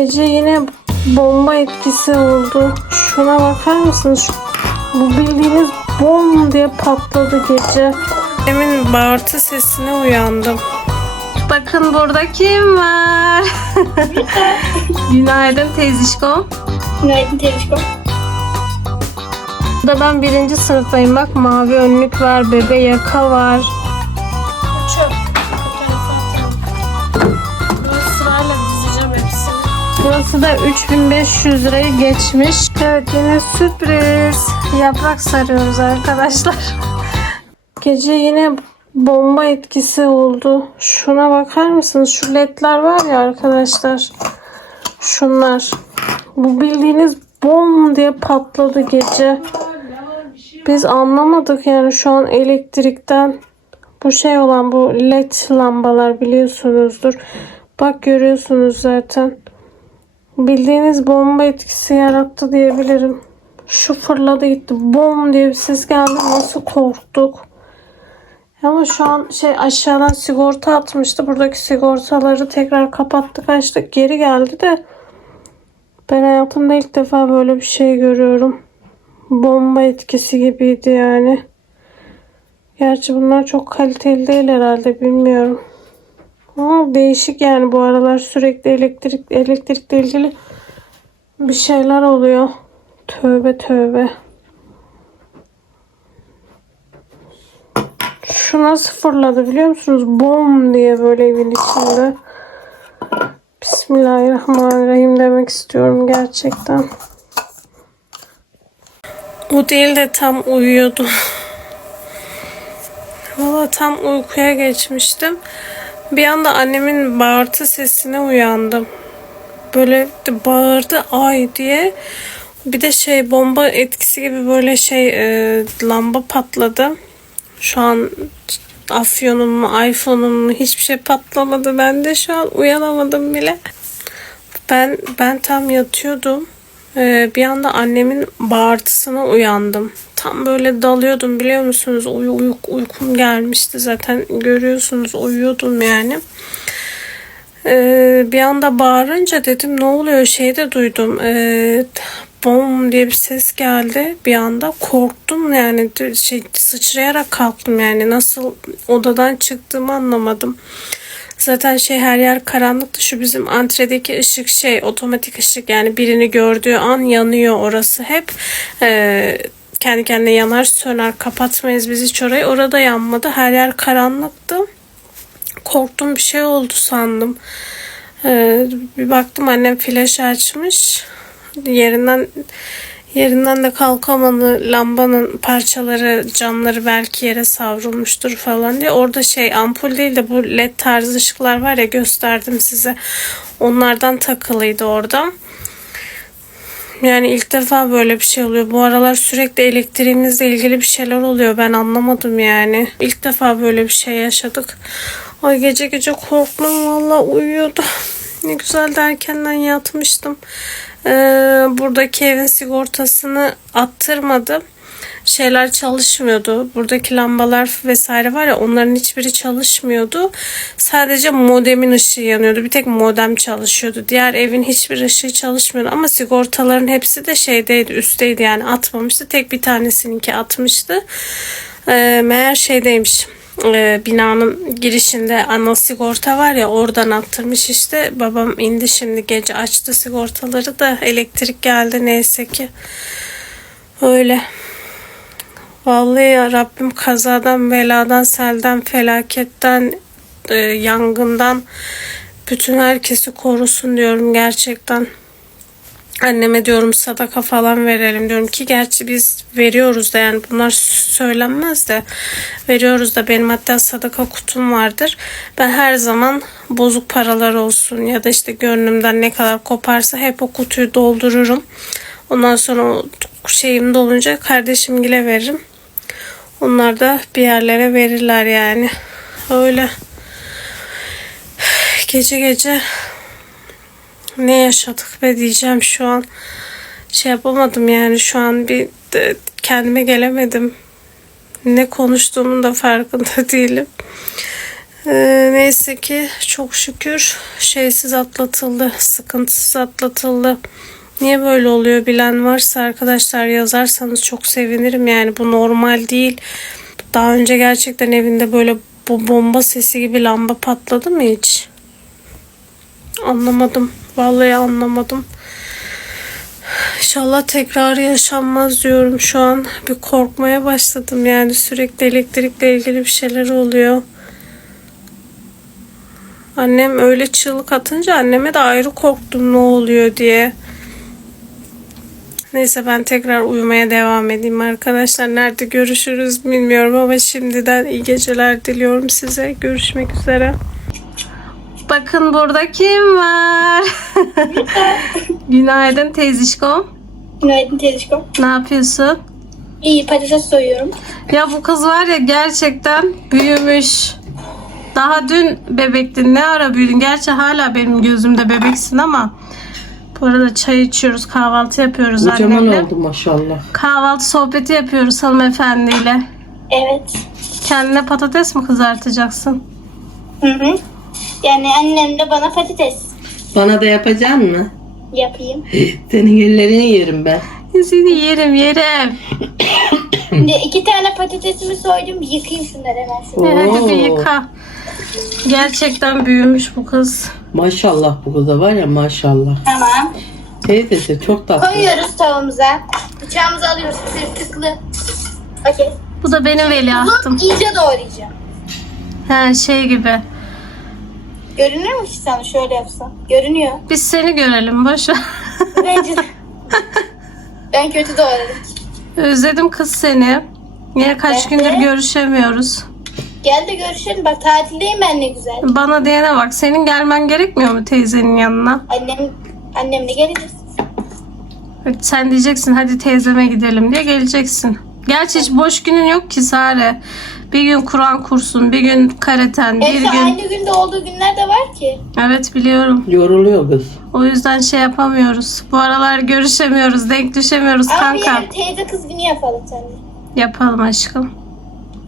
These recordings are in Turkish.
Gece yine bomba etkisi oldu. Şuna bakar mısınız? Bu bildiğiniz bom diye patladı gece. Demin bağırtı sesine uyandım. Bakın burada kim var? Günaydın teyzişko. Günaydın Telişko. Burada ben 1. sınıftayım. Bak mavi önlük var, bebe yaka var. Çöp. Sırayla dizeceğim hepsini. Burası da 3500 lirayı geçmiş. Evet yine sürpriz. Yaprak sarıyoruz arkadaşlar. Gece yine bomba etkisi oldu. Şuna bakar mısınız? Şu ledler var ya arkadaşlar. Şunlar. Bu bildiğiniz bom diye patladı gece. Biz anlamadık yani şu an elektrikten. Bu şey olan bu led lambalar biliyorsunuzdur. Bak görüyorsunuz zaten. Bildiğiniz bomba etkisi yarattı diyebilirim. Şu fırladı gitti. Bom diye bir ses geldi. Nasıl korktuk. Ama şu an aşağıdan sigorta atmıştı. Buradaki sigortaları tekrar kapattık açtık. Geri geldi de ben hayatımda ilk defa böyle bir şey görüyorum. Bomba etkisi gibiydi yani. Gerçi bunlar çok kaliteli değil herhalde bilmiyorum. Ama değişik yani bu aralar sürekli elektrikle ilgili bir şeyler oluyor. Tövbe tövbe. Şu nasıl fırladı biliyor musunuz? Bom diye böyle evin içinde. Bismillahirrahmanirrahim demek istiyorum gerçekten. O değil de tam uyuyordum. Valla tam uykuya geçmiştim. Bir anda annemin bağırtı sesine uyandım. Böyle bağırdı ay diye. Bir de bomba etkisi gibi böyle lamba patladı. Şu an Afyon'um mu iPhone'um mu hiçbir şey patlamadı. Ben de şu an uyanamadım bile. Ben tam yatıyordum. Bir anda annemin bağırtısına uyandım. Tam böyle dalıyordum biliyor musunuz? Uykum gelmişti zaten. Görüyorsunuz uyuyordum yani. Bir anda bağırınca dedim ne oluyor de duydum. Bom diye bir ses geldi. Bir anda korktum yani sıçrayarak kalktım yani nasıl odadan çıktığımı anlamadım. Zaten her yer karanlıktı. Şu bizim antredeki ışık otomatik ışık yani birini gördüğü an yanıyor orası hep. Kendi kendine yanar söner kapatmayız biz hiç orayı. Orada yanmadı. Her yer karanlıktı. Korktum bir şey oldu sandım. Bir baktım annem flaşı açmış. Yerinden de kalkamadı. Lambanın parçaları, camları belki yere savrulmuştur falan diye. Orada ampul değil de bu led tarzı ışıklar var ya gösterdim size. Onlardan takılıydı orada. Yani ilk defa böyle bir şey oluyor. Bu aralar sürekli elektriğimizle ilgili bir şeyler oluyor. Ben anlamadım yani. İlk defa böyle bir şey yaşadık. Ay gece korktum valla uyuyordum. Ne güzel de erkenden yatmıştım. Buradaki evin sigortasını attırmadım. Şeyler çalışmıyordu. Buradaki lambalar vesaire var ya onların hiçbiri çalışmıyordu. Sadece modemin ışığı yanıyordu. Bir tek modem çalışıyordu. Diğer evin hiçbir ışığı çalışmıyordu. Ama sigortaların hepsi de üstteydi yani atmamıştı. Tek bir tanesininki atmıştı. Meğer binanın girişinde ana sigorta var ya oradan attırmış işte. Babam indi şimdi gece açtı sigortaları da elektrik geldi neyse ki. Öyle. Vallahi ya Rabbim kazadan, beladan, selden, felaketten, yangından bütün herkesi korusun diyorum gerçekten. Anneme diyorum sadaka falan verelim diyorum ki gerçi biz veriyoruz da yani bunlar söylenmez de veriyoruz da benim hatta sadaka kutum vardır. Ben her zaman bozuk paralar olsun ya da gönlümden ne kadar koparsa hep o kutuyu doldururum. Ondan sonra o şeyim dolunca kardeşimgile veririm. Onlar da bir yerlere verirler yani. Öyle. Gece ne yaşadık be diyeceğim şu an. Yapamadım yani şu an kendime gelemedim. Ne konuştuğumun da farkında değilim. Neyse ki çok şükür şeysiz atlatıldı. Sıkıntısız atlatıldı. Niye böyle oluyor bilen varsa arkadaşlar yazarsanız çok sevinirim. Yani bu normal değil. Daha önce gerçekten evinde böyle bu bomba sesi gibi lamba patladı mı hiç? Anlamadım. Vallahi anlamadım. İnşallah tekrar yaşanmaz diyorum şu an. Bir korkmaya başladım yani sürekli elektrikle ilgili bir şeyler oluyor. Annem öyle çığlık atınca anneme de ayrı korktum ne oluyor diye. Neyse ben tekrar uyumaya devam edeyim arkadaşlar. Nerede görüşürüz bilmiyorum ama şimdiden iyi geceler diliyorum size. Görüşmek üzere. Bakın burada kim var? Günaydın teyzişkom. Günaydın teyzeciğim. Ne yapıyorsun? İyi, patates soyuyorum. Ya bu kız var ya gerçekten büyümüş. Daha dün bebektin. Ne ara büyüdün? Gerçi hala benim gözümde bebeksin ama bu arada çay içiyoruz, kahvaltı yapıyoruz Kocaman annemle. oldu maşallah. Kahvaltı sohbeti yapıyoruz hanımefendiyle. Evet. Kendine patates mi kızartacaksın? Hı. Yani annem de bana patates Bana da yapacaksın mı? yapayım. Senin ellerini yerim ben. Seni yerim. Şimdi 2 tane patatesimi soydum. Yıkayayım şunları hemen şöyle. Hadi bir Oo. yıka. Gerçekten büyümüş bu kız. Maşallah bu kıza var ya maşallah. Tamam. Teyzesi çok tatlı. Koyuyoruz tavamıza. Bıçağımızı alıyoruz. Tırtıklı. Okey. Bu da benim veliahtım. Bunu iyice doğrayacağım. He şey gibi. Görünür mü ki sana şöyle yapsam? Görünüyor. Biz seni görelim boş ver. Bence de. Ben kötü doğradım. Özledim kız seni. Yine kaç Ben de. gündür görüşemiyoruz. Gel de görüşelim. Bak tatildeyim ben ne güzel. Bana diyene bak. Senin gelmen gerekmiyor mu teyzenin yanına? Annemle geleceğiz. Sen diyeceksin hadi teyzeme gidelim diye geleceksin. Gerçi hiç boş günün yok ki Sare. Bir gün Kur'an kursun, bir gün kareten, bir Hepsi gün... aynı günde olduğu günler de var ki. Evet biliyorum. Yoruluyor kız. O yüzden şey yapamıyoruz. Bu aralar görüşemiyoruz, denk düşemiyoruz Ama bir kanka. yer teyze kız günü yapalım seninle. Yapalım aşkım.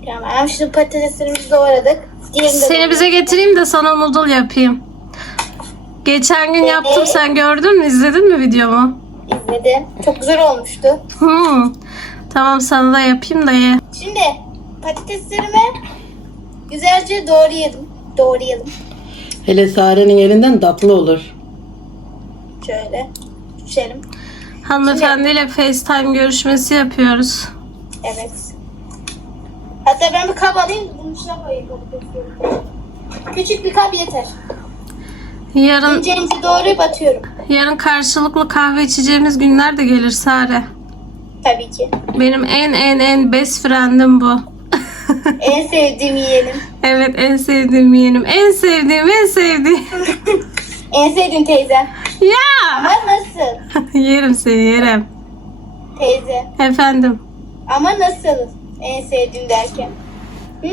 Tamam. Şimdi patateslerimizi doğradık. Diğerini de Seni bize getireyim de sana noodle yapayım. Geçen gün yaptım, sen gördün mü? İzledin mi videomu? izledim. Çok güzel olmuştu. Tamam sana da yapayım da ye. Şimdi patateslerimi güzelce doğrayalım. Hele Sare'nin elinden tatlı olur. Şöyle. Düşelim. Hanımefendiyle FaceTime görüşmesi yapıyoruz. Evet. Hatta ben bir kap alayım. Bunun içine koyayım patatesleri. Küçük bir kap yeter. Yarın İnce doğrayıp atıyorum. yarın karşılıklı kahve içeceğimiz günler de gelir Sare. Tabii ki. Benim en best friend'im bu. En sevdiğim yiyelim. Evet en sevdiğim yeğenim. En sevdiğim. En sevdiğim teyzem. Ya! Ama nasıl? Yerim seni yerim. Teyze. Efendim. Ama nasıl? En sevdiğim derken.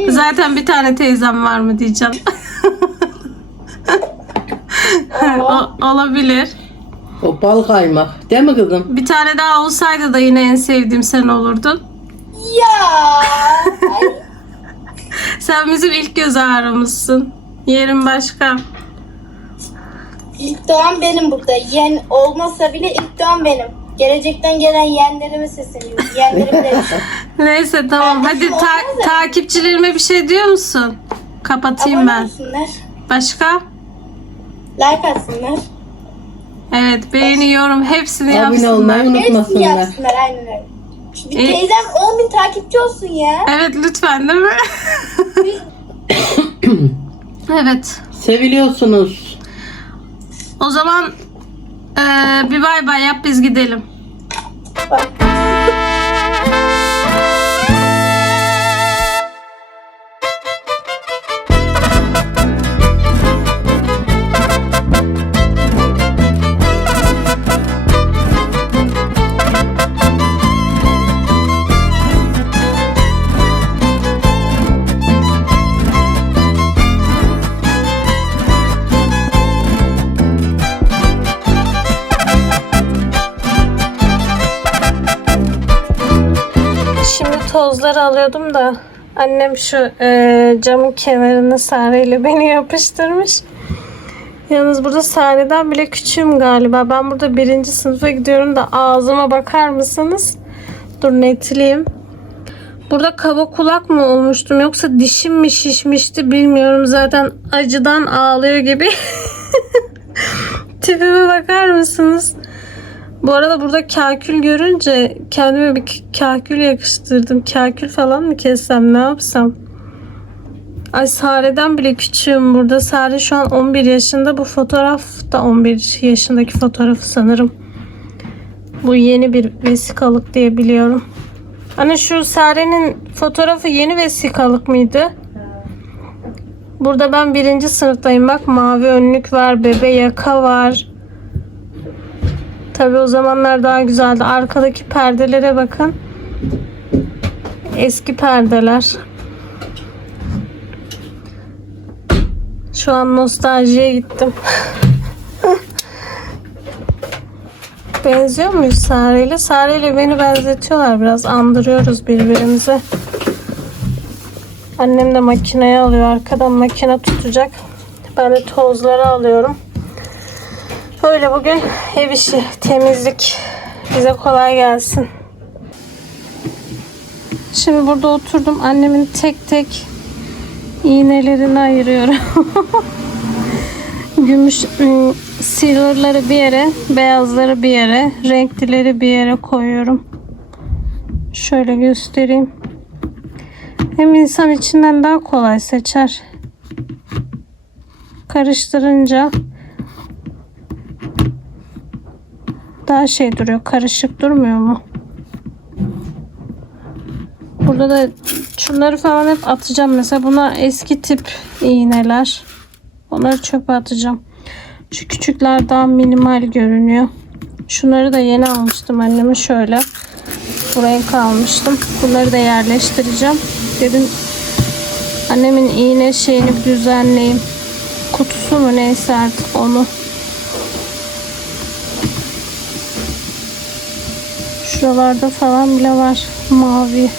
Zaten bir tane teyzem var mı diyeceğim. Olabilir. O bal kaymak. Değil mi kızım? Bir tane daha olsaydı da yine en sevdiğim sen olurdun. Ya. Ay, Sen bizim ilk göz ağrımızsın. Yerim başka. ilk doğan benim burada. Yeğen olmasa bile ilk doğan benim. Gelecekten gelen yeğenlerime sesleniyorum. Yeğenlerim de. Neyse tamam. Kardeşim Hadi olmaz mı? takipçilerime bir şey diyor musun? Kapatayım Abone ben. olsunlar. Başka? Like atsınlar. Evet beğeni yorum hepsini Abone yapsınlar. olmayı Hepsini unutmasınlar. yapsınlar. Aynen öyle. Bir İyi. teyzem 10.000 takipçi olsun ya. Evet lütfen değil mi? Evet. Seviliyorsunuz. O zaman bir bay bay yap biz gidelim. Bak. Şimdi tozları alıyordum da Annem şu camın kenarına Sare'yle beni yapıştırmış. Yalnız burada Sare'den bile küçüğüm galiba. Ben burada 1. sınıfa gidiyorum da ağzıma bakar mısınız? Dur netleyeyim. Burada kaba kulak mı olmuştum yoksa dişim mi şişmişti bilmiyorum. Zaten acıdan ağlıyor gibi. Tipime bakar mısınız? Bu arada burada kakül görünce kendime bir kakül yakıştırdım. Kakül falan mı kessem, ne yapsam? Ay Sare'den bile küçüğüm burada. Sare şu an 11 yaşında. Bu fotoğraf da 11 yaşındaki fotoğrafı sanırım. Bu yeni bir vesikalık diye biliyorum. Hani şu Sare'nin fotoğrafı yeni vesikalık mıydı? Burada ben 1. sınıftayım. Bak mavi önlük var. Bebe yaka var. Tabii o zamanlar daha güzeldi. Arkadaki perdelere bakın. Eski perdeler. Şu an nostaljiye gittim. Benziyor muyuz Sare'yle? Sare'yle beni benzetiyorlar. Biraz andırıyoruz birbirimize. Annem de makineye alıyor. Arkadan makine tutacak. Ben de tozları alıyorum. Böyle bugün ev işi, temizlik. Bize kolay gelsin. Şimdi burada oturdum. Annemin tek tek iğnelerini ayırıyorum. Gümüş silverları bir yere, beyazları bir yere, renklileri bir yere koyuyorum. Şöyle göstereyim. Hem insan içinden daha kolay seçer. Karıştırınca daha şey duruyor, karışık durmuyor mu? Burada da şunları falan hep atacağım. Mesela bunlar eski tip iğneler. Onları çöpe atacağım. Şu küçükler daha minimal görünüyor. Şunları da yeni almıştım anneme şöyle. Buraya kalmıştım. Bunları da yerleştireceğim. Dedim annemin iğne şeyini bir düzenleyeyim. Kutusu mu neyse artık onu. Şuralarda falan bile var mavi.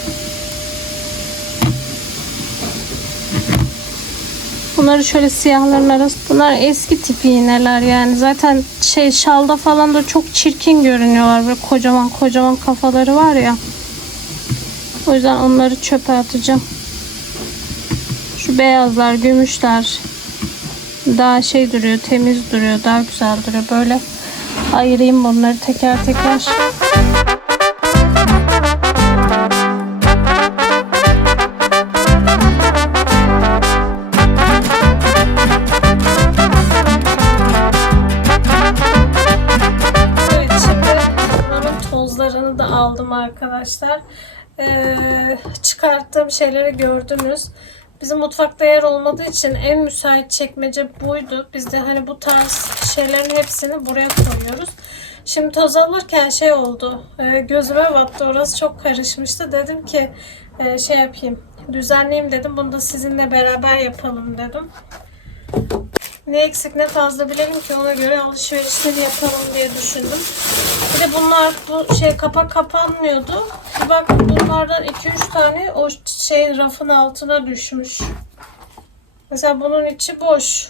Bunları şöyle siyahların arası. Bunlar eski tip iğneler yani. Zaten şalda falan da çok çirkin görünüyorlar. Böyle kocaman kocaman kafaları var ya. O yüzden onları çöpe atacağım. Şu beyazlar, gümüşler daha şey duruyor, temiz duruyor, daha güzel duruyor. Böyle ayırayım bunları teker teker. Da aldım arkadaşlar. Çıkarttığım şeyleri gördünüz. Bizim mutfakta yer olmadığı için en müsait çekmece buydu. Biz de hani bu tarz şeylerin hepsini buraya koyuyoruz. Şimdi toz alırken şey oldu. Gözüme battı. Orası çok karışmıştı. Dedim ki şey yapayım. Düzenleyeyim dedim. Bunu da sizinle beraber yapalım dedim. Ne eksik ne fazla bilelim ki ona göre alışverişleri yapalım diye düşündüm. Bir de bunlar bu şey kapak kapanmıyordu. Bak bunlardan 2-3 tane o şeyin rafın altına düşmüş. Mesela bunun içi boş.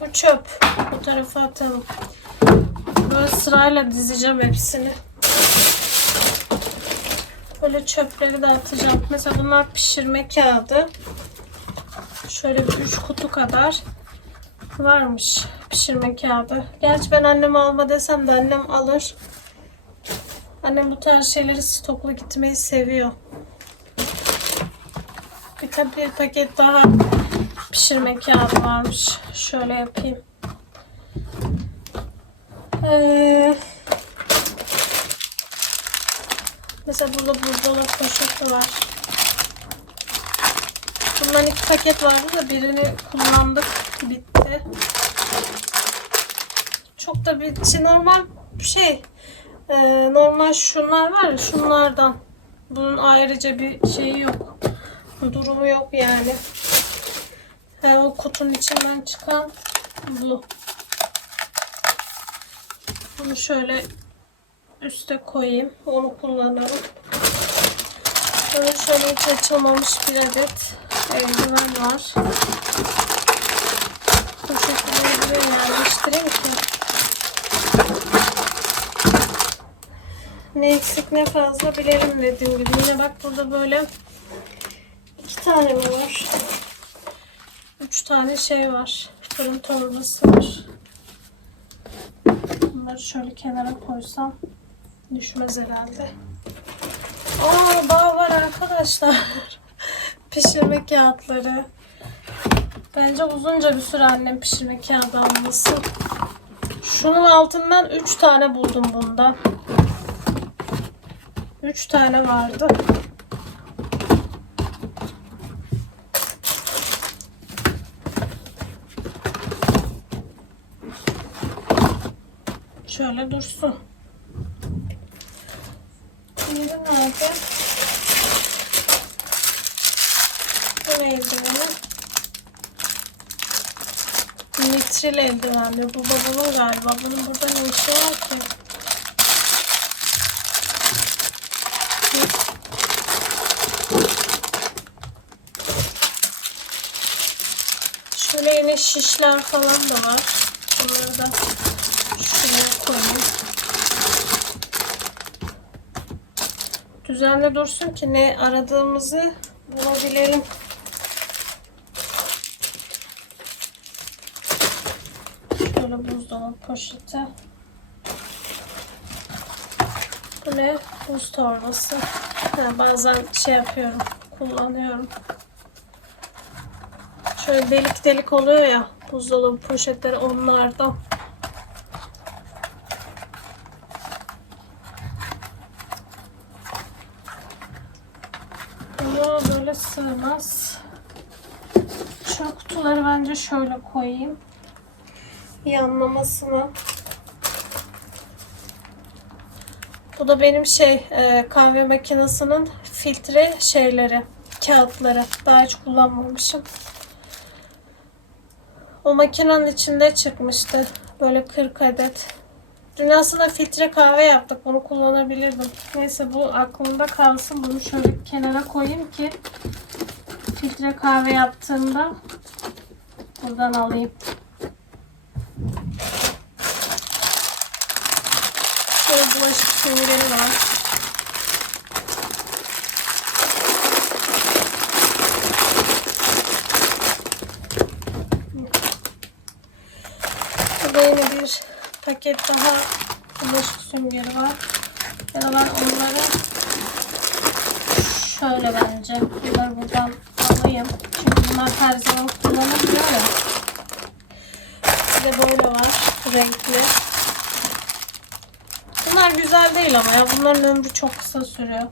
Bu çöp. Bu tarafa atalım. Böyle sırayla dizeceğim hepsini. Böyle çöpleri de atacağım. Mesela bunlar pişirme kağıdı. Şöyle bir 3 kutu kadar varmış pişirme kağıdı. Gerçi ben anneme alma desem de annem alır. Annem bu tarz şeyleri stokla gitmeyi seviyor. Bir paket daha pişirme kağıdı varmış. Şöyle yapayım. Mesela burada buzdolabı poşeti var. Bundan 2 paket vardı da birini kullandık. Bitti. Çok da bir şey normal şey. Normal şunlar var ya şunlardan. Bunun ayrıca bir şeyi yok. Durumu yok yani. O kutunun içinden çıkan bu. Bunu şöyle üste koyayım. Onu kullanalım. Böyle şöyle hiç açılmamış bir adet eldiven var. Bu şekilde buraya yerleştireyim ki ne eksik ne fazla bilelim dediğim gibi. Yine bak burada böyle 2 tane mi var? 3 tane şey var. Fırın torbası var. Bunları şöyle kenara koysam düşmez herhalde. Daha var arkadaşlar. Pişirme kağıtları. Bence uzunca bir süre annem pişirme kağıdı almasın. Şunun altından 3 tane buldum bunda. 3 tane vardı. Şöyle dursun. Diğeri nerede? Bu neydi bunun? Nitril eldivenli. Bu babamın galiba. Bunun burada ne işi var ki? Şöyle yine şişler falan da var. Bunları da şuraya koyayım. Düzenli dursun ki ne aradığımızı bulabilelim. Şöyle buzdolabı poşeti. Bu ne? Buz torbası. Bazen şey yapıyorum, kullanıyorum. Şöyle delik delik oluyor ya buzdolabı poşetleri, onlardan. Ama böyle sığmaz. Şu kutuları bence şöyle koyayım. Yanlamasına. Bu da benim kahve makinesinin filtre şeyleri, kağıtları. Daha hiç kullanmamışım. O makinenin içinde çıkmıştı. Böyle 40 adet. Dün aslında filtre kahve yaptık. Bunu kullanabilirdim. Neyse bu aklımda kalsın. Bunu şöyle kenara koyayım ki filtre kahve yaptığımda buradan alayım. Şöyle bulaşık süngeri var. Burada yine bir paket daha bulaşık süngeri var. Ya da ben onları şöyle bence bunları buradan alayım. Çünkü bunlar her zaman kullanılmıyor ya. Bir de böyle var. Renkli. Bunlar güzel değil ama ya. Bunların ömrü çok kısa sürüyor.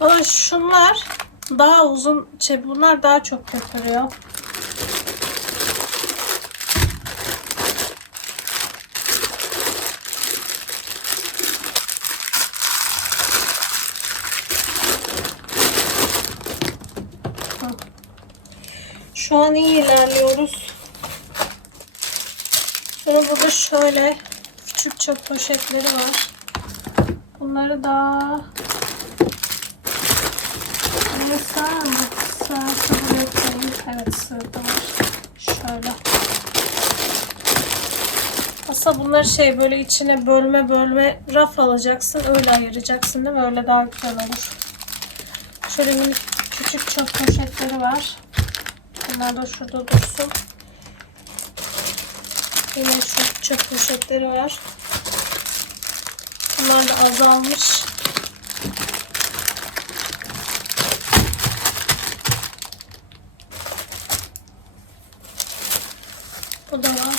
Ama şunlar daha uzun. Bunlar daha çok köpürüyor. Şu an iyi ilerliyoruz. Sonra burada şöyle küçük çöp poşetleri var. Bunları da sığar mı? Sığarsa buraya koyayım. Evet, sığdı var. Şöyle. Aslında bunları böyle içine bölme raf alacaksın. Öyle ayıracaksın değil mi? Öyle daha güzel olur. Şöyle minik küçük çöp poşetleri var. Bunlar da şurada dursun. Yine şu çöp poşetleri var. Bunlar da azalmış. Bu da var.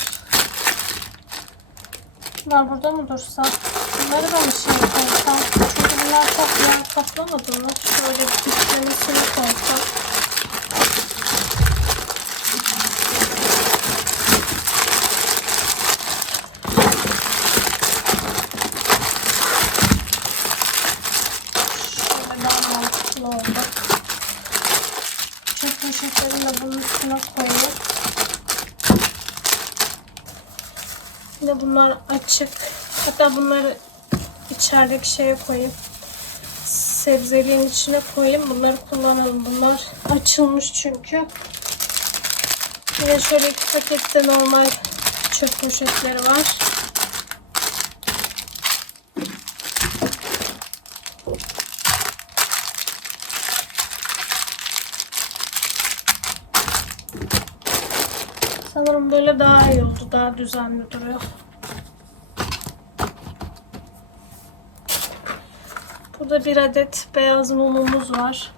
Bunlar burada mı dursa? Bunları da mı koysam? Çünkü bunlar çok yer kaplamadı mı? Şöyle bir diklemesini koysam. Oldu. Çöp poşetlerini de bunun üstüne koyayım. Yine bunlar açık. Hatta bunları içerideki şeye koyayım. sebzeliğin içine koyayım. Bunları kullanalım. Bunlar açılmış çünkü. Yine şöyle 2 pakette normal çöp poşetleri var. Sanırım böyle daha iyi oldu. Daha düzenli duruyor. Burada bir adet beyaz mumumuz var.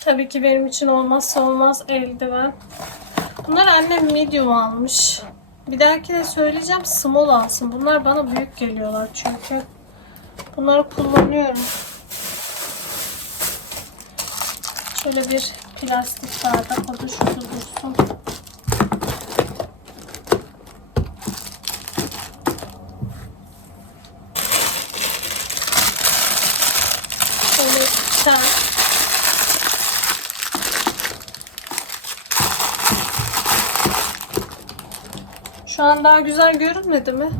Tabii ki benim için olmazsa olmaz eldiven. Bunlar annem medium almış. Bir dahakine söyleyeceğim small alsın. Bunlar bana büyük geliyorlar çünkü. Bunları kullanıyorum. Şöyle bir plastik bardak, o da şurada dursun. Şöyle sen. Şu an daha güzel görünmedi mi?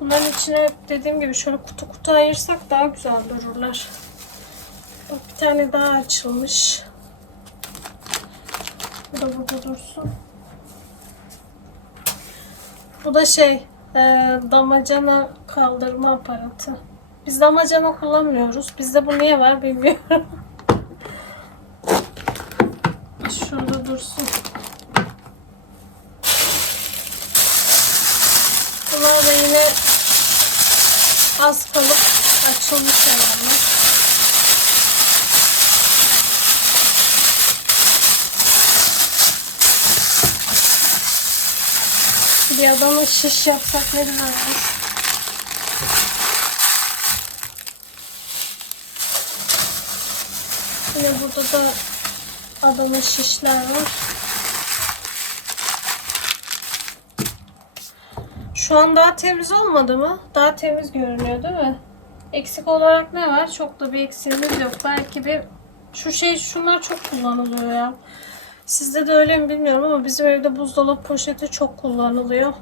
Bunların içine dediğim gibi şöyle kutu kutu ayırsak daha güzel dururlar. Bak bir tane daha açılmış. Bu da burada dursun. Bu da damacana kaldırma aparatı. Biz damacana kullanmıyoruz. Bizde bu niye var bilmiyorum. Şurada dursun. Bunlar da yine az kalıp açılmış herhalde. Bir adama şiş yapsak ne güzel olur. Yine burada da adama şişler var. Şu an daha temiz olmadı mı? Daha temiz görünüyor değil mi? Eksik olarak ne var? Çok da bir eksiğimiz yok. Belki bir şunlar çok kullanılıyor ya. Sizde de öyle mi bilmiyorum ama bizim evde buzdolabı poşeti çok kullanılıyor.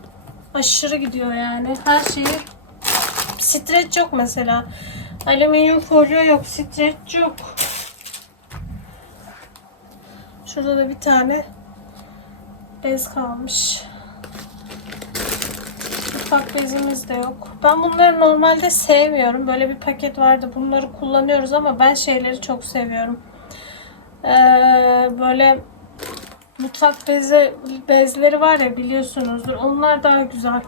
Aşırı gidiyor yani. Her şeyi streç yok mesela. Alüminyum folyo yok, streç yok. Şurada da bir tane bez kalmış. Mutfak bezimiz de yok. Ben bunları normalde sevmiyorum. Böyle bir paket vardı. Bunları kullanıyoruz ama ben şeyleri çok seviyorum. Böyle mutfak bezleri var ya, biliyorsunuzdur. Onlar daha güzel.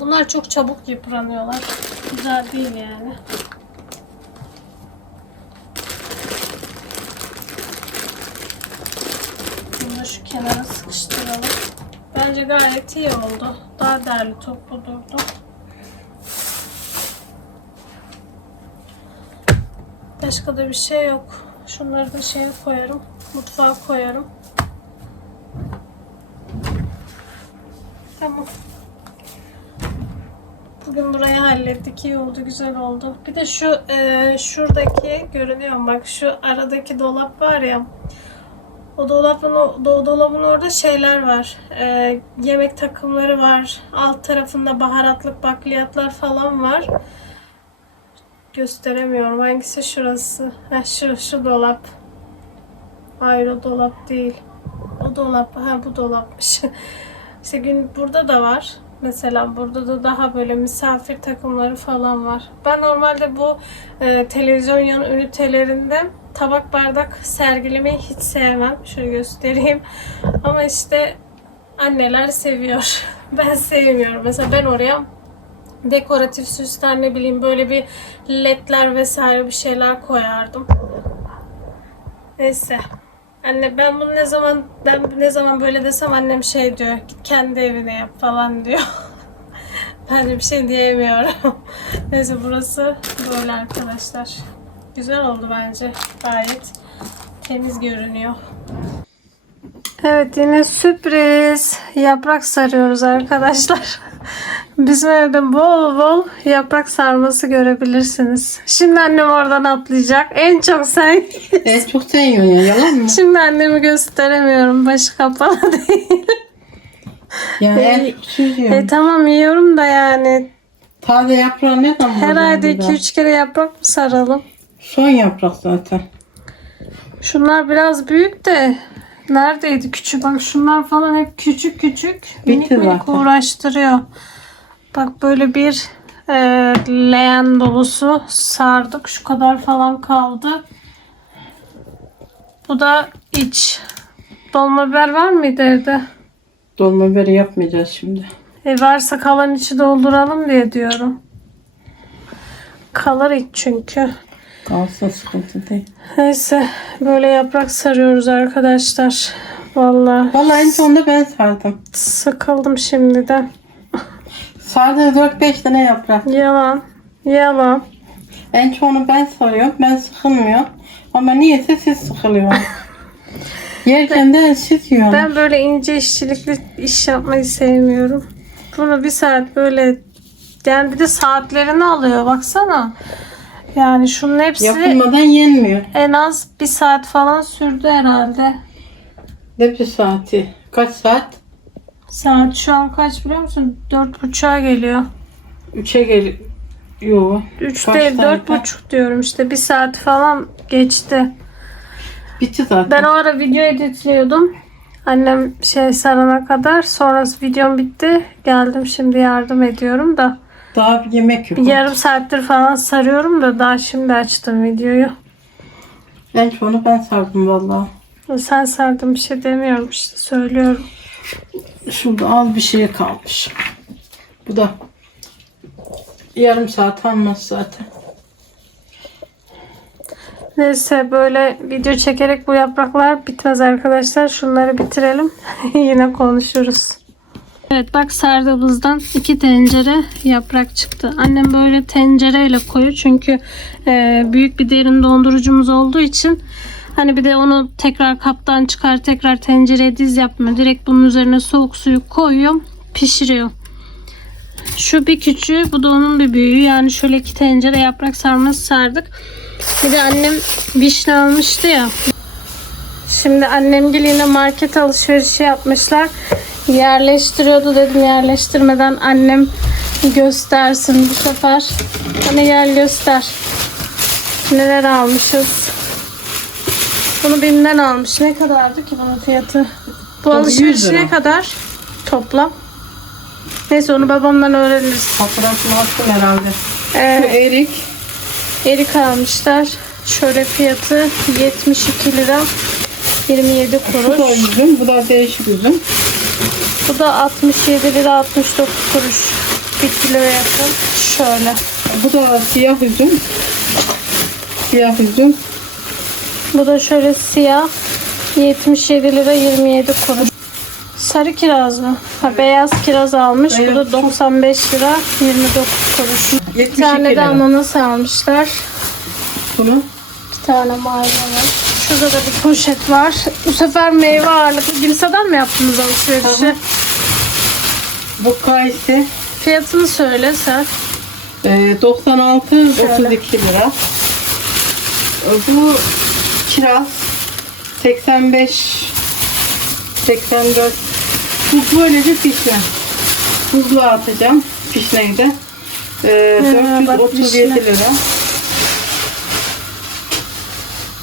Bunlar çok çabuk yıpranıyorlar. Güzel değil yani. Bunu da şu kenara sıkıştıralım. Bence gayet iyi oldu. Daha derli toplu durdu. Başka da bir şey yok. Şunları da şeye koyarım. Mutfağa koyarım. Tamam. Bugün burayı hallettik. İyi oldu. Güzel oldu. Bir de şu şuradaki görünüyor mu? Bak şu aradaki dolap var ya. O dolabın orada şeyler var. Yemek takımları var. Alt tarafında baharatlık bakliyatlar falan var. Gösteremiyorum. Hangisi şurası? Şu dolap. Hayır, o dolap değil. O dolap. Bu dolapmış. İşte burada da var. Mesela burada da daha böyle misafir takımları falan var. Ben normalde bu televizyon yan ünitelerinde tabak bardak sergilemeyi hiç sevmem. Şöyle göstereyim. Ama işte anneler seviyor. Ben sevmiyorum. Mesela ben oraya dekoratif süsler, ne bileyim böyle bir ledler vesaire bir şeyler koyardım. Neyse. Anne ben ne zaman böyle desem annem şey diyor. Git kendi evine yap falan diyor. Ben de bir şey diyemiyorum. Neyse, burası böyle arkadaşlar. Güzel oldu bence. Gayet temiz görünüyor. Evet, yine sürpriz yaprak sarıyoruz arkadaşlar. Bizim evde bol bol yaprak sarması görebilirsiniz. Şimdi annem oradan atlayacak. En çok sen. En çok sen yiyorsun ya, yalan mı? Şimdi annemi gösteremiyorum. Başı kapalı değil. Ya en çok siz yiyorsun. Tamam yiyorum da yani. Taze yaprağı ne zaman Herhalde aldın bir daha? 2-3 kere yaprak mı saralım? Son yaprak zaten. Şunlar biraz büyük de neredeydi küçük? Bak şunlar falan hep küçük küçük. Minik Bitti minik zaten. uğraştırıyor. Bak böyle bir leğen dolusu sardık. Şu kadar falan kaldı. Bu da iç. Dolma biber var mıydı evde? Dolma biberi yapmayacağız şimdi. Varsa kalan içi dolduralım diye diyorum. Kalır iç çünkü. Kalsın, sıkıntı değil. Neyse böyle yaprak sarıyoruz arkadaşlar. Vallahi Vallahi en sonunda ben sardım. sıkıldım şimdiden. Sardığı 4-5 tane yaprak. Yalan. Yalan. En çoğunu ben sarıyorum. Ben sıkılmıyorum. Ama niyeyse siz sıkılıyorsunuz. Yerken de siz yiyorsunuz. Ben böyle ince işçilikli iş yapmayı sevmiyorum. Bunu bir saat böyle yani bir de saatlerini alıyor baksana. Yani şunun hepsi Yapılmadan yenmiyor. en az bir saat falan sürdü herhalde. Ne bir saati? Kaç saat? Saat şu an kaç biliyor musun? 4.30'a geliyor. 3'e geliyor. Yok. 3 Kaç değil saat? 4.30 diyorum işte. Bir saat falan geçti. Bitti zaten. Ben o ara video editliyordum. Annem sarana kadar. Sonrası videom bitti. Geldim şimdi yardım ediyorum da. Daha bir yemek yok. Bir yarım saattir falan sarıyorum da daha şimdi açtım videoyu. En çoğunu ben sardım vallahi. Sen sardın bir şey demiyorum işte söylüyorum. Şurada az bir şey kalmış. Bu da yarım saat almaz zaten. Neyse böyle video çekerek bu yapraklar bitmez arkadaşlar. Şunları bitirelim. Yine konuşuruz. Evet bak sardığımızdan 2 tencere yaprak çıktı. Annem böyle tencereyle koyuyor çünkü büyük bir derin dondurucumuz olduğu için hani bir de onu tekrar kaptan çıkar tekrar tencereye diz yapmıyor. Direkt bunun üzerine soğuk suyu koyuyorum pişiriyor. Şu bir küçüğü bu da onun bir büyüğü yani şöyle 2 tencere yaprak sarması sardık. Bir de annem vişne almıştı ya. Şimdi annem yine market alışverişi yapmışlar. Yerleştiriyordu dedim yerleştirmeden annem göstersin bu sefer. Hani gel göster. Neler almışız. Bunu BİM'den almış. Ne kadardı ki bunun fiyatı? Bu Tabii 100 alışveriş lira. ne kadar? Toplam. Neyse onu babamdan öğreniriz. Fotoğrafını attım herhalde. Şu erik. Erik almışlar. Şöyle fiyatı 72 lira 27 Bu da kuruş. üzüm. Bu da değişik üzüm. Bu da 67 lira 69 kuruş. 1 kiloya yakın. Şöyle. Bu da siyah üzüm. Siyah üzüm. Bu da şöyle siyah. 77 lira 27 kuruş. Sarı kiraz mı? Ha, beyaz kiraz almış. Bu Beyaz da 95 lira 29 kuruş. Bir 72 tane de lira. ananas almışlar. Bunu. 2 tane maydanoz. Şurada da bir poşet var. Bu sefer meyve ağırlıklı. Gimsa'dan mı yaptınız alışverişi? Aha. Bu kayısı. Fiyatını söyle sen. 96 Şöyle. 32 lira. Bu kiraz 85 84. Bu böylece pişme. Buzluğa atacağım pişneyi de. bak 437 pişne. lira.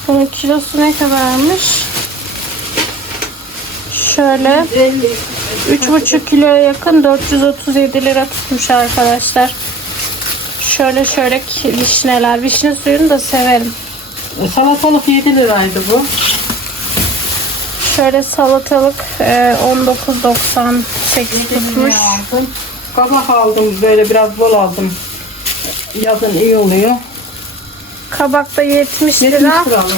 Bunun kilosu ne kadarmış? Şöyle 3,5 kiloya yakın 437 lira tutmuş arkadaşlar. Şöyle vişneler. Vişne suyunu da severim. Salatalık 7 liraydı bu. Şöyle salatalık 19.98 tutmuş. Aldım. Kabak aldım, böyle biraz bol aldım. Yazın iyi oluyor. Kabak da 70 70 lira. liralık.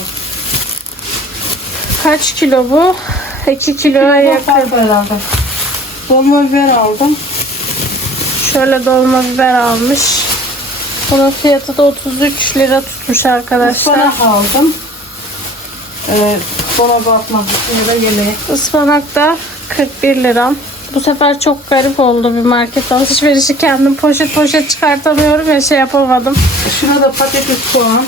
Kaç kilo bu? 2 kiloya yakın. Herhalde. Dolma biber aldım. Şöyle dolma biber almış. Bunun fiyatı da 33 lira tutmuş arkadaşlar. Ispanak aldım. Buna bakmak için ya da yemeğe. Ispanak da 41 lira. Bu sefer çok garip oldu bir market alışverişi. Kendim poşet poşet çıkartamıyorum ya, şey yapamadım. Şuna da patates soğan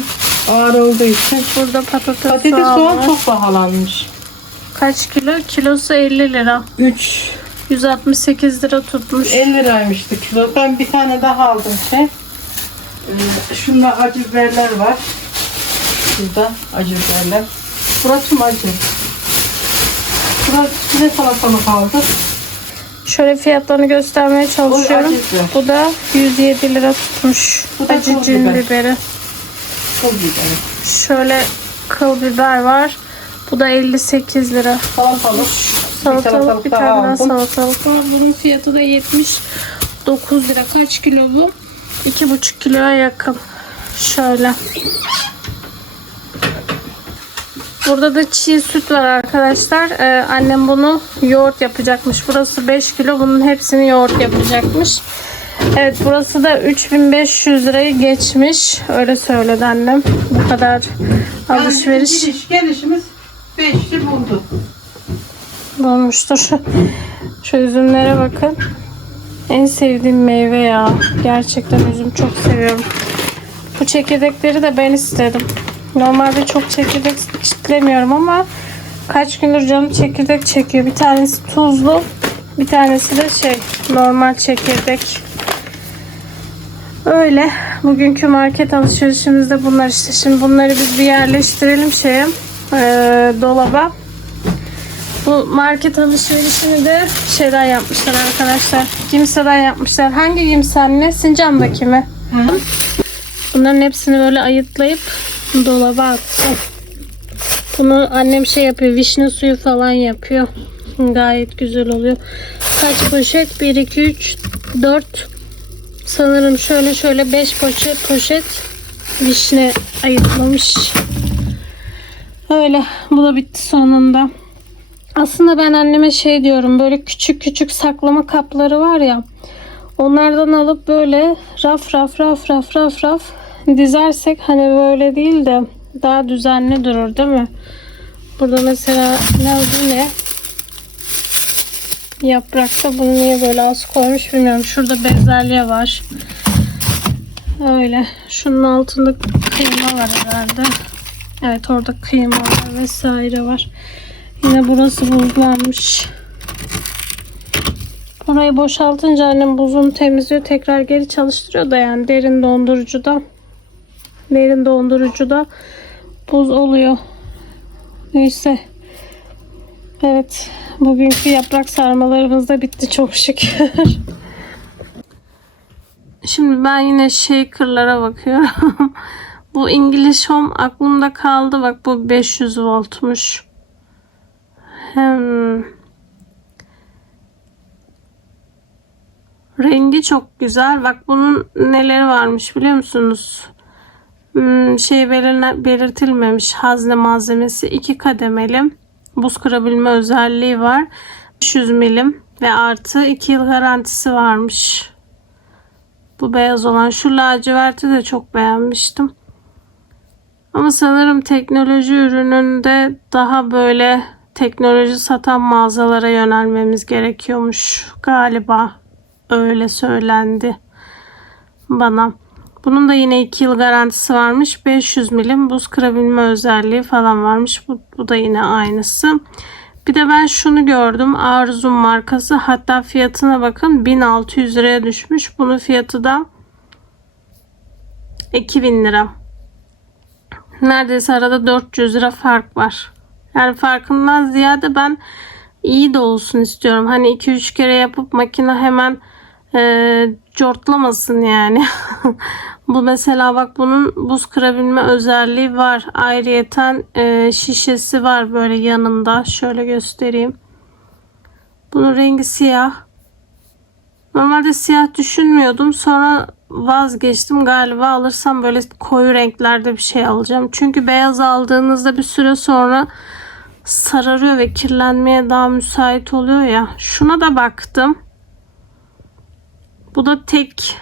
ağır olduğu için. Burada patates Soğan var. çok pahalanmış. Kaç kilo? Kilosu 50 lira. 168 lira tutmuş. 50 liraymıştı kilo. Ben bir tane daha aldım şunda acı biberler var. Burada acı biberler. Burası acı. Burası size salatalık aldık. Şöyle fiyatlarını göstermeye çalışıyorum. acı biber. Bu da 107 lira tutmuş. Bu da Acı kıl cin biber. biberi. Pul biberi. Şöyle kıl biber var. Bu da 58 lira. Salatalık. Salatalık bir daha tane daha aldım. salatalık var. Bunun fiyatı da 79 lira. Kaç kilo bu? 2,5 kiloya yakın. Şöyle. Burada da çiğ süt var arkadaşlar. Annem bunu yoğurt yapacakmış. Burası 5 kilo. Bunun hepsini yoğurt yapacakmış. Evet, burası da 3500 lirayı geçmiş. Öyle söyledi annem. Bu kadar alışveriş Yani gelişimiz 5'li buldu. olmuştur. Şu üzümlere bakın. En sevdiğim meyve ya. Gerçekten üzüm çok seviyorum. Bu çekirdekleri de ben istedim. Normalde çok çekirdek çitlemiyorum ama kaç gündür canım çekirdek çekiyor. Bir tanesi tuzlu, bir tanesi de normal çekirdek. Öyle. Bugünkü market alışverişimizde bunlar işte. Şimdi bunları biz bir yerleştirelim dolaba. Bu market alışverişini de şeyden yapmışlar arkadaşlar. Gimsa'dan yapmışlar. Hangi Gimsa anne? Sincan'daki mi? Hı. Bunların hepsini böyle ayıtlayıp dolaba attı. Bunu annem yapıyor. Vişne suyu falan yapıyor. Gayet güzel oluyor. Kaç poşet? 1, 2, 3, 4. Sanırım şöyle 5 poşet vişne ayıtlamış. Öyle. Bu da bitti sonunda. Aslında ben anneme diyorum. Böyle küçük küçük saklama kapları var ya. Onlardan alıp böyle raf dizersek hani böyle değil de daha düzenli durur değil mi? Burada mesela ne? Yaprakta bunu niye böyle az koymuş bilmiyorum. Şurada bezelye var. Öyle. Şunun altında kıyma var herhalde. Evet, orada kıyma var vesaire var. Yine burası buzlanmış. Orayı boşaltınca annem buzunu temizliyor. Tekrar geri çalıştırıyor da yani derin dondurucuda buz oluyor. Neyse. Evet. Bugünkü yaprak sarmalarımız da bitti çok şükür. Şimdi ben yine shaker'lara bakıyorum. Bu English Home aklımda kaldı. Bak, bu 500 voltmuş. Rengi çok güzel. Bak, bunun neleri varmış biliyor musunuz? Belirtilmemiş. Hazne malzemesi 2 kademeli. Buz kırabilme özelliği var. 500 milim ve artı 2 yıl garantisi varmış. Bu beyaz olan. Şu laciverti de çok beğenmiştim. Ama sanırım teknoloji ürününde daha böyle teknoloji satan mağazalara yönelmemiz gerekiyormuş galiba. Öyle söylendi bana. Bunun da yine 2 yıl garantisi varmış. 500 milim buz kırabilme özelliği falan varmış. Bu da yine aynısı. Bir de ben şunu gördüm. Arzum markası. Hatta fiyatına bakın. 1600 liraya düşmüş. Bunun fiyatı da 2000 lira. Neredeyse arada 400 lira fark var. Yani farkından ziyade ben iyi de olsun istiyorum. Hani 2-3 kere yapıp makine hemen cortlamasın yani. Bu mesela bak, bunun buz kırabilme özelliği var. Ayrıyeten şişesi var böyle yanında. Şöyle göstereyim. Bunun rengi siyah. Normalde siyah düşünmüyordum. Sonra vazgeçtim. Galiba alırsam böyle koyu renklerde bir şey alacağım. Çünkü beyaz aldığınızda bir süre sonra sararıyor ve kirlenmeye daha müsait oluyor ya. Şuna da baktım. Bu da tek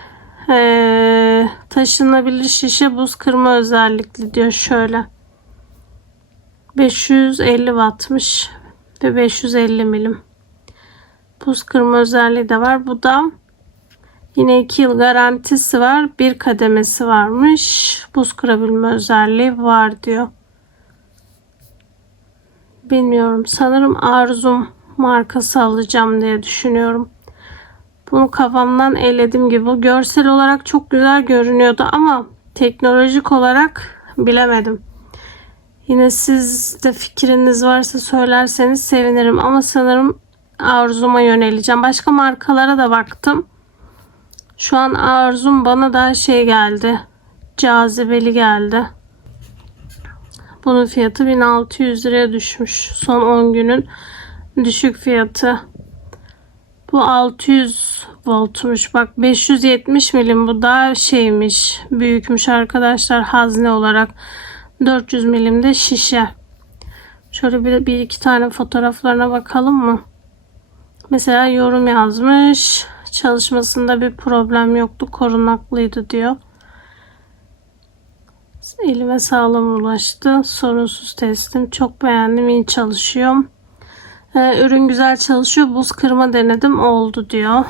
taşınabilir şişe buz kırma özellikli diyor şöyle. 550 wattmış ve 550 milim. Buz kırma özelliği de var. Bu da yine 2 yıl garantisi var. Bir kademesi varmış. Buz kırabilme özelliği var diyor. Bilmiyorum. Sanırım Arzum markası alacağım diye düşünüyorum. Bunu kafamdan eledim gibi. Görsel olarak çok güzel görünüyordu ama teknolojik olarak bilemedim. Yine siz de fikriniz varsa söylerseniz sevinirim. Ama sanırım Arzum'a yöneleceğim. Başka markalara da baktım. Şu an Arzum bana daha şey geldi. Cazibeli geldi. Bunun fiyatı 1600 liraya düşmüş. Son 10 günün düşük fiyatı. Bu 600 voltmuş. Bak 570 milim, bu daha şeymiş. Büyükmüş arkadaşlar hazne olarak. 400 milim de şişe. Şöyle bir iki tane fotoğraflarına bakalım mı? Mesela yorum yazmış. Çalışmasında bir problem yoktu. Korunaklıydı diyor. Elime sağlam ulaştı. Sorunsuz teslim. Çok beğendim. İyi çalışıyor. Ürün güzel çalışıyor. Buz kırma denedim. Oldu diyor.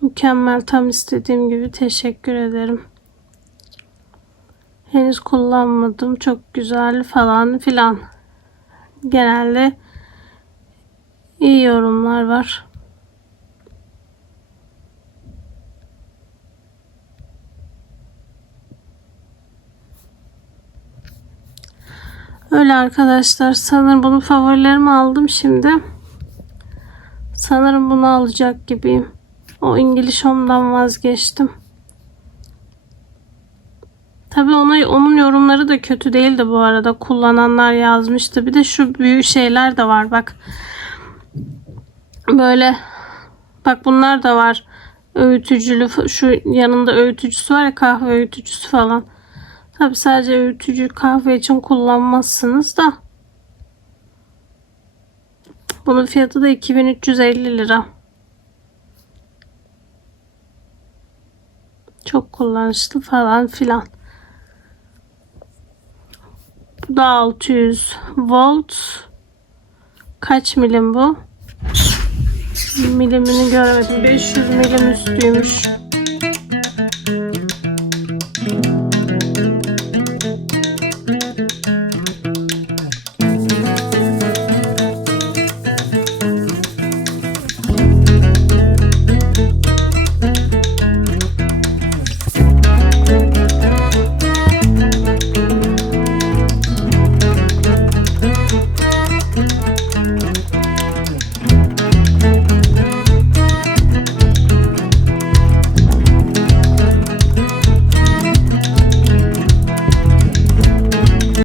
Mükemmel. Tam istediğim gibi. Teşekkür ederim. Henüz kullanmadım. Çok güzel falan filan. Genelde iyi yorumlar var. Öyle arkadaşlar. Sanırım bunu favorilerime aldım şimdi. Sanırım bunu alacak gibiyim. O İngiliz Home'dan vazgeçtim. Tabii onun yorumları da kötü değildi bu arada. Kullananlar yazmıştı. Bir de şu büyük şeyler de var bak. Böyle bak bunlar da var. Öğütücülü, şu yanında öğütücüsü var ya, kahve öğütücüsü falan. Tabii sadece öğütücü kahve için kullanmazsınız da. Bunun fiyatı da 2350 lira. Çok kullanışlı falan filan. Bu da 600 volt. Kaç milim bu? Milimini göremedim. 500 milim üstüymüş.